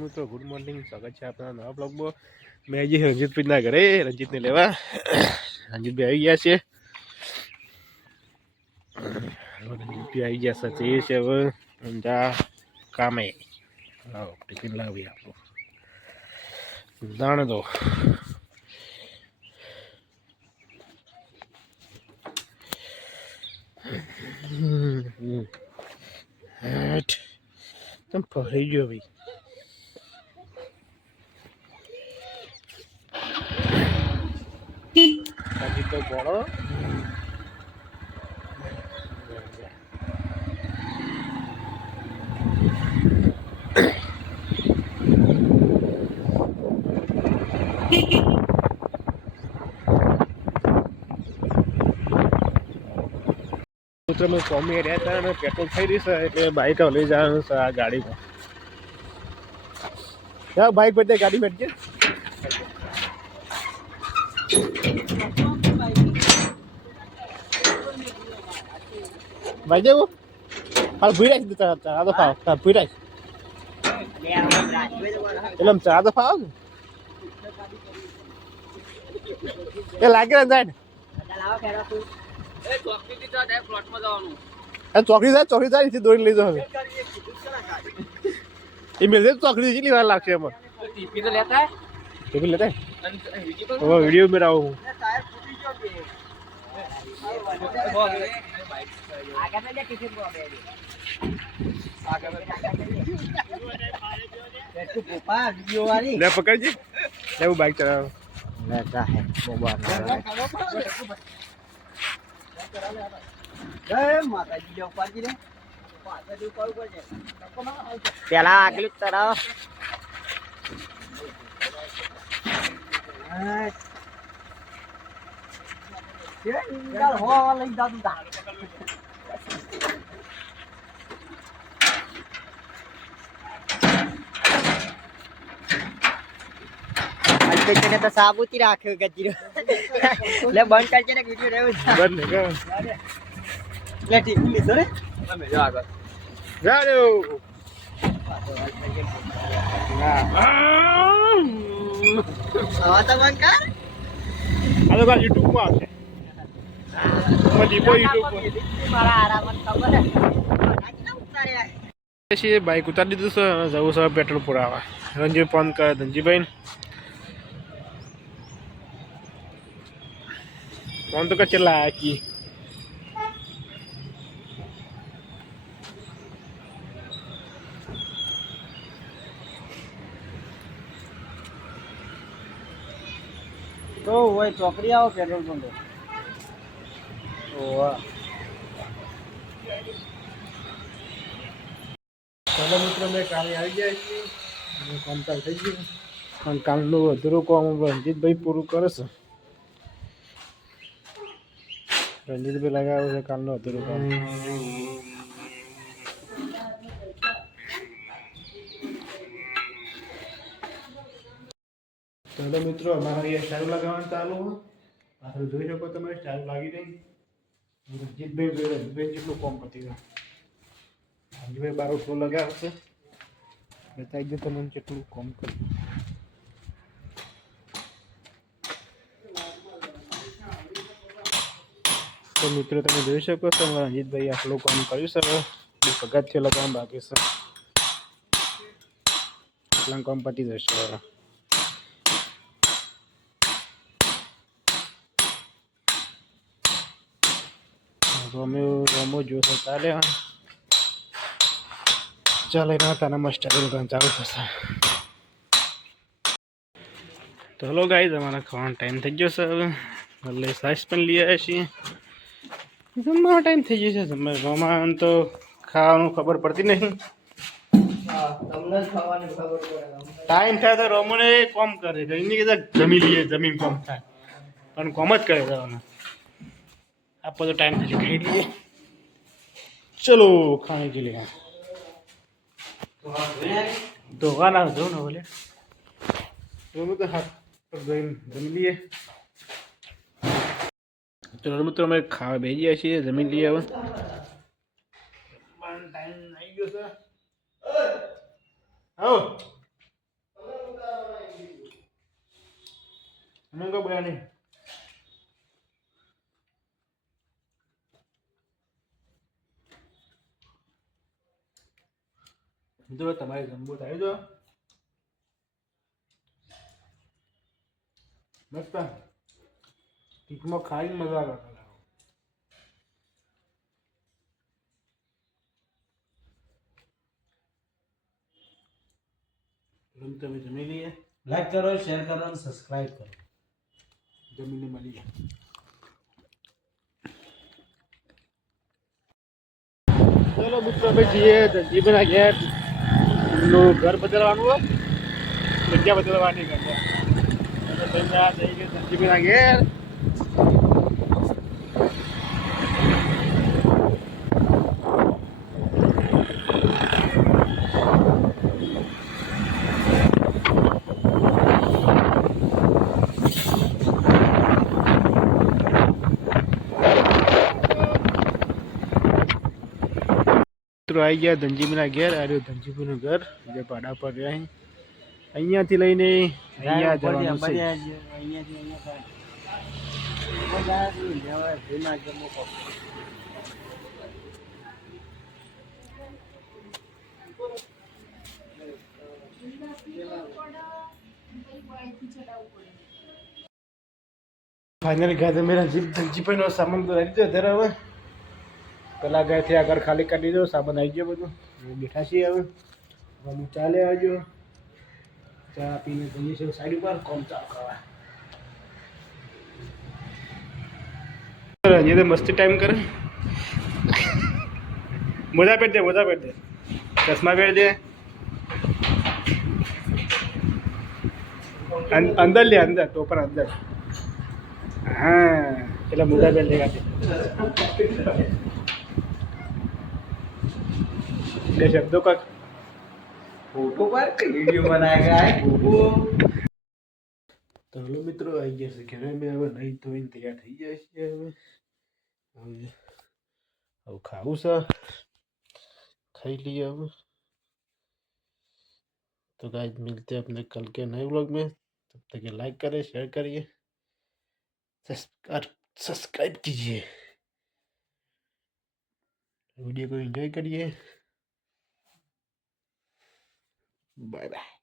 મિત્રો good morning સ્વાગત છે આપણા નવા બ્લોગમાં મેં હજી રંજીતભાઈના ઘરે, રંજીતને લેવા. રંજીતભાઈ આવી ગયા છે. રંજીતભાઈ આવી ગયા સાથે એ છે હવે. ઊંઝા કામે. લાવો ટિફિન લાવી આપો. દાણ દો. તમે ફરી ગયો ભાઈ. હજી તો ભણો મિત્રો મેં સ્વામી રહ્યા હતા અને પેટ્રોલ થઈ રહી છે એટલે બાઇક લઈ જવાનું છે આ ગાડીમાં. હા બાઇક પર ગાડી બેઠજે ભાઈ જેવું હાલ ભૂઈ રાખી દેતા ચા તો ફાવ હા ભૂઈ રાખ એટલે ચા તો ફાવ ને એ લાગે ને જાય ચોકડી જાય ચોકડી જાય અહીંથી દોડી લઈ જાવ હવે એ જાય ચોકડી કેટલી વાર લાગશે એમાં ટીપી તો લેતા ટિફિન લેતા અને બીજી હવે વીડિયો મેં આવું હું લે પકડજી લે હું બાઇક ચલાવું પેલા આગલું તરફ તો સાબુતી રાખ્યો ગજીરો એટલે બંધ કરજે ને વિડિયો રહેવું બંધ ને કે લે લીધો રે બંધ કર આ આવશે. યુટ્યુબ હે. ઉતાર્યા પછી બાઇક ઉતારી દીધું છે અને જવું છે પેટ્રોલ પુરાવા. રંજી ફોન કરે ધનજીભાઈ ફોન તો કચે લાકી તો હોય ચોકડી આવો પેટ્રોલ પંપે. ઓવા ચાલો મિત્રો મેં કાલે આવી ગયા છીએ. કામ ચાલુ થઈ ગયું. પણ કાલનું અધૂરું કામ રણજીતભાઈ પૂરું કરે છે. રંજીતભાઈ લગાવ્યું છે કાલનું અધૂરું કામ. ચાલો મિત્રો, અમારા અહીંયા સારું લગાવવાનું ચાલુ પાછળ જોઈ શકો તમે સારું લાગી રહી. રંજીતભાઈ રજીતભાઈ જેટલું કોમ પતી ગયું. રંજીતભાઈ બારો ફ્લો લગાવશે. બતાવી દો તમને કેટલું કોમ કર્યું. તો મિત્રો, તમે જોઈ શકો છો, અમારા રંજીતભાઈ આટલું કામ કર્યું સર બે પગથિયું લગાવવાનું બાકી છે. આટલા કામ પતી જશે. રોમિયો રોમો જોશે ચાલે ચાલે ના તાના મસ્ટ ચાલુ થશે. તો હલો ગાઈઝ તમારા ખાવાનો ટાઈમ થઈ ગયો છે હવે. એટલે સાઈઝ પણ લઈ આવ્યા છીએ. જમવાનો ટાઈમ થઈ ગયો છે. જમવા, જમવાનું તો ખાવાનું ખબર પડતી નહીં. ટાઈમ થાય તો રોમોને કોમ કરે. એની કીધા જમી લઈએ, જમીન કોમ થાય. પણ કોમ જ કરે જવાના. आपको तो टाइम नहीं खरीद लिए चलो खाने के लिए धोखा ना धो ना बोले दोनों तो हाथ पर जमी लिए ચલો મિત્રો અમે ખાવા બે ગયા છીએ જમી લઈએ હવે ટાઈમ આવી ગયો છે આવો અમંગા બયા નહીં મિત્રો તમારે જમવું થાય જો મસ્ત ટીકમાં ખાઈને મજા આવે એમ તમે જમી લઈએ લાઈક કરો શેર કરો અને સબસ્ક્રાઇબ કરો. જમીને મળીએ ચલો મિત્રો અમે જઈએ જીવના ઘેર નું ઘર બદલવાનું જગ્યા બદલવાની ગયા સંજીવના ઘેર મિત્રો આવી ગયા ધનજીબીના ઘેર આ રહ્યું ધનજીબીનું ઘર જે ભાડા પર રહ્યા. અહીંયાથી લઈને અહીંયા જવાનું છે. ફાઇનલ ગયા મેરા રંજીત ધનજીભાઈનો સામાન તો રાખી દો ધરાવે. પેલા ગયા થી આગળ ખાલી કરી દીધો સાબન આવી ગયો બધું. બેઠા છીએ હવે. હું ચાલે આવજો ચા પીને જઈએ છીએ સાઈડ ઉપર. કોમ ચાલુ કરવા. તો મસ્તી ટાઈમ કરે. મોજા પહેર દે, મોજા પહેર દે. ચશ્મા પહેર દે. અંદર લે, અંદર, ટોપર અંદર. હા, એટલે મોજા પહેર લેવા દે બે શબ્દો કાક ફોટો પર વિડીયો બનાવેગા તો હલો મિત્રો આવી ગયા છે ઘરે મેં હવે નહીં ધોઈને તૈયાર થઈ જાય છે હવે હવે હવે ખાવું છે ખાઈ લઈએ હવે तो गाइस मिलते हैं अपने कल के नए व्लॉग में तब तक ये लाइक करें शेयर करिए सब्सक्राइब सब्सक्राइब कीजिए वीडियो को एंजॉय करिए 拜拜。